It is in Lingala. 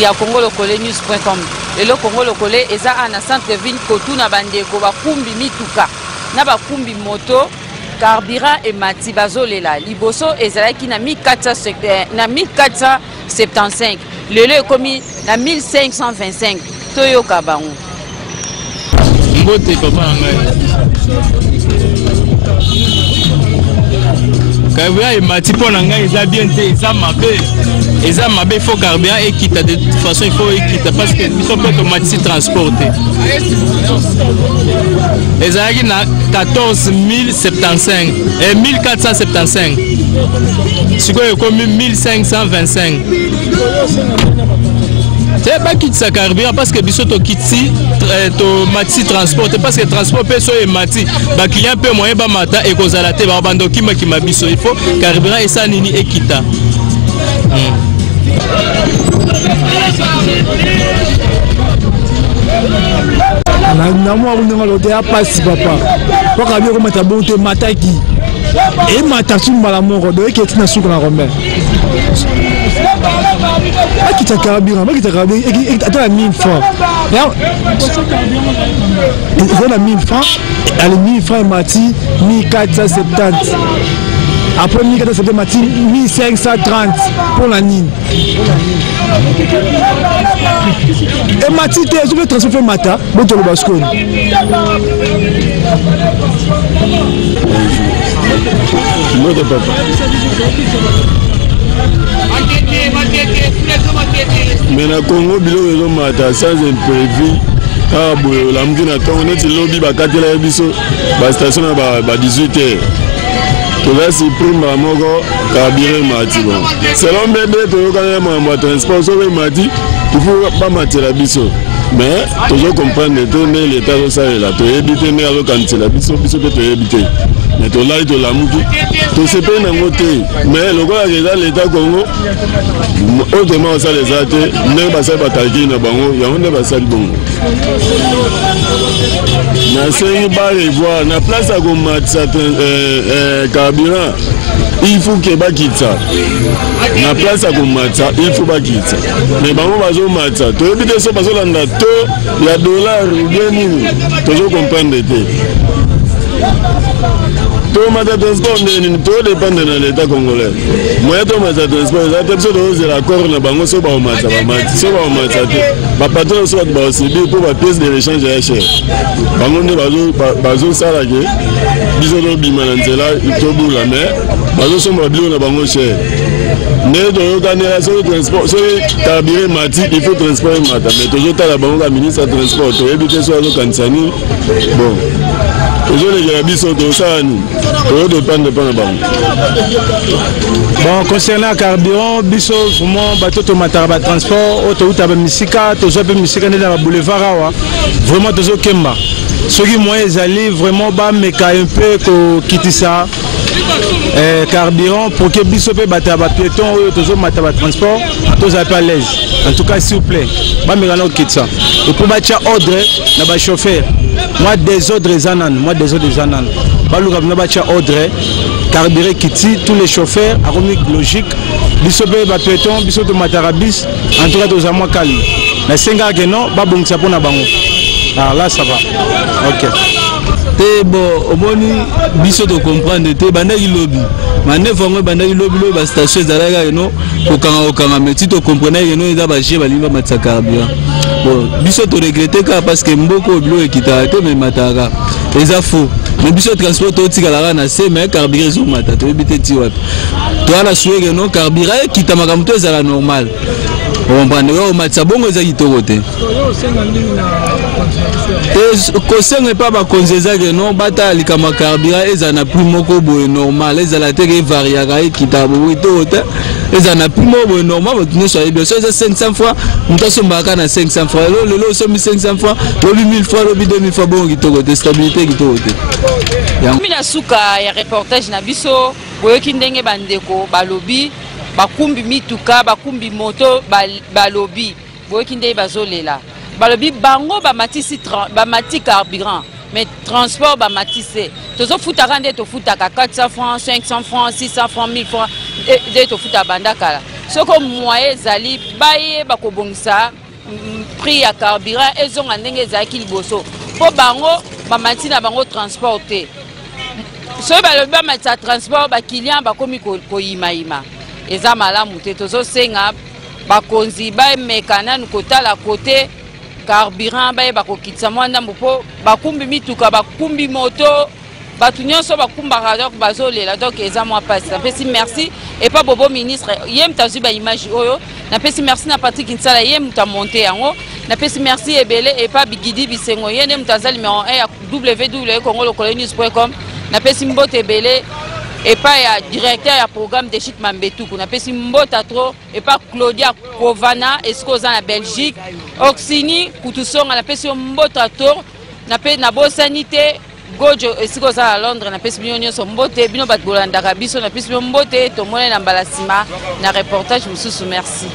ya Congo Lokole news.com. Et le Congo Lokole eza ana centre ville Kotuna bandeko bakumbi mituka na bakumbi moto carburant et mati bazolela liboso ezalaki na 1475 lelo ekomi na 1525 toyoka bango mbote papa ngai carburant et mati pona ngai eza bien te eza mabe faut carburant et quitte de toute façon il faut quitter parce que ils sont pas automatique transporter ezalaki na 14075 et 1475 sikoyo ekomi 1525 c'est pas quitte sa carburant parce que biso to kiti to mati transport parce que transport peso et mati ba client peut moyen ba mata et kozala te ba bandoki makima biso il faut carburant et ça nini ekita na moi on a l'autre passe papa pour que bien mettre bon te mataki et mataki mbala moko do eketi na suka na rombe akita carburant attends 1000 francs il a 1000 francs elle 1000 francs mati 1470 après 1470 mati 1530 pour la nine et mati je vais transférer mata bon le basco Mode papa. Mais na Congo bilo ezo mata sans imprévu. Ah boyo la mgina to on est lobby ba katela biso ba station ba 18h. To va supprimer moko carburant mati bon. Selon bébé to kana ma transport so mati, il faut pas matela biso. Mais toujours comprendre que l'État de ça est là. Tu es habité, mais alors quand tu es habité, tu es habité. Mais tu es là, tu es là, tu sais pas dans le côté. Mais le gars qui est dans l'État Congo, autrement ça les a été, n'est pas ça bataille na bango, il y a on n'est pas ça bon. Na cinq bar et voir, na place à combattre carburant. Il faut que ba kitsa. Na place à combattre, il faut ba kitsa. Mais bango bazo matsa. Tu habite so bazo landa to ya dollar ou bien nini. Toujours comprendre te. Tout mata transport nini, tout dépend de l'État congolais. Moi to mata transport, ça peut de la corps na bango so ba matsa ba matsa. So ba matsa te. Ba patron so ba aussi pour ba pièce de l'échange ya cher. Bango ne bazo sala ke. Biso no bimana nzela itobu la mer. Bazo so ba bio na bango cher. Mais de l'organisation de transport, sur les carburants mati, il faut transporter mata. Mais toujours à la banque, la ministre de transport, tu éviter soit le Kansani. Bon, toujours les gars sont au Sahani. Toujours dépend de la banque. Bon, concernant le carburant, biso vraiment bateau tomatar ba transport, autoroute à Misika, toujours peu Misika dans le boulevard vraiment toujours Kemba. Ceux qui moyens allaient vraiment bas mais un peu quitter ça. Carburant pour que biso pe bata ba piéton ou toujours mata ba transport tous à l'aise en tout cas s'il vous plaît ba me gana quitte ça et pour batia ordre na ba chauffeur moi des ordres zanan ba luka na batia ordre carburant quitte tous les chauffeurs aromique logique biso pe ba piéton biso to matarabis en tout cas tous à moi calme mais senga que non ba bongisa pona bango alors là ça va OK. Te bon omoni biso to comprendre te bandaki lobby mane vango bandaki lobby lo ba station zalaka no okanga meti to comprendre no eza ba jeba limba matsa carburant bon biso to regretter ka parce que mboko bilo ekita te me mataka eza faux mais biso transport to tikala na se mais carburant zo mata to ebite ti wapi to ala souwe no carburant ekita makamto ezala normal on prend au matsa bongo eza kitoko te kosenga pas ba konzeza que non bata likama carburant ezana plus moko boye normal ezala te ke variaka ekitabo to te ezana plus moko normal botune so bien so 500 fois mutaso mbaka na 500 fois lelo so 500 fois lobi 1000 fois lobi 2000 fois bongo kitoko te stabilité kitoko te mina suka ya reportage na biso boyoki ndenge bandeko balobi bakumbi mituka bakumbi moto balobi boyoki ndenge bazolela balobi bango bamati carburant mais transport bamatise tozo futaka nde to futaka 400 francs 500 francs 600 francs 1000 francs nde tofuta banda kala soko moyen ezali baye bakobongisa prix ya carburant ezonga ndenge ezalaki liboso mpo bango bamati na bango transport te soki balobi bamatisa transport bakilient bakomi koyimayima eza malamu te tozosenga bakonzi bameka nanu kotala kote carburant bayeba kokitisa mwa ndambo mpo bakumbi mituka bakumbi moto bato nyonso bakumbaka donc bazolela donc eza mwa pasi napesi merci epa bobo ministre ye mutu azwi baimage oyo napesi merci na Patrick Nsala ye mutu amonte yango napesi merci ebele epa Bigidi Bisengo ye nde mutu aza numéro 1 ya www.congolocolonews.com napesi mbote ebele epa ya directeur ya programme de Chik Mambetuku napesi mbota tro epa Claudia Kovana esiko oza na Belgique Oxini Kutusonga napesi mbota tro na bosani te Gojo esiko za à Londres na pesi bino nyonso mbote bino bat bolandaka biso na pesi mbote tomone na mbalasima na reportage mususu merci.